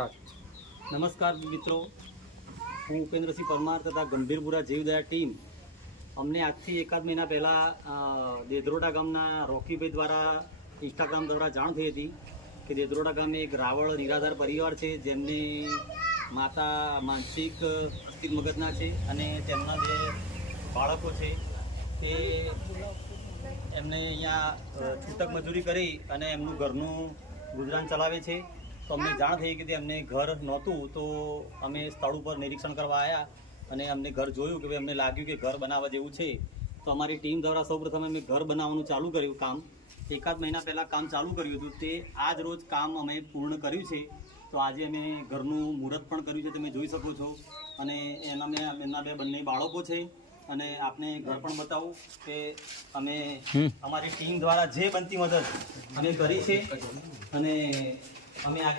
Start. નમસ્કાર મિત્રો, હું ઉપેન્દ્રસિંહ પરમાર તથા ગંભીરપુરા જીવદયા ટીમ અમને આજથી એકાદ મહિના પહેલાં દેદરોડા ગામના રોકીભાઈ દ્વારા ઇન્સ્ટાગ્રામ દ્વારા જાણ થઈ હતી કે દેદરોડા ગામે એક રાવળ નિરાધાર પરિવાર છે જેમની માતા માનસિક અસ્થિર મગજના છે અને તેમના જે બાળકો છે તે એમને અહીંયા છૂટક મજૂરી કરી અને એમનું ઘરનું ગુજરાન ચલાવે છે। તો અમને જાણ થઈ કે એમને ઘર નહોતું, તો અમે સ્થળ ઉપર નિરીક્ષણ કરવા આવ્યા અને અમને ઘર જોયું કે ભાઈ અમને લાગ્યું કે ઘર બનાવવા જેવું છે। તો અમારી ટીમ દ્વારા સૌપ્રથમ અમે ઘર બનાવવાનું ચાલુ કર્યું કામ। એકાદ મહિના પહેલાં કામ ચાલુ કર્યું હતું, તે આજ રોજ કામ અમે પૂર્ણ કર્યું છે। તો આજે અમે ઘરનું મુહૂર્ત પણ કર્યું છે, તમે જોઈ શકો છો। અને એમના બંને બાળકો છે અને આપને ઘર પણ બતાવું કે અમે અમારી ટીમ દ્વારા જે બનતી મદદ અમે કરી છે અને અમે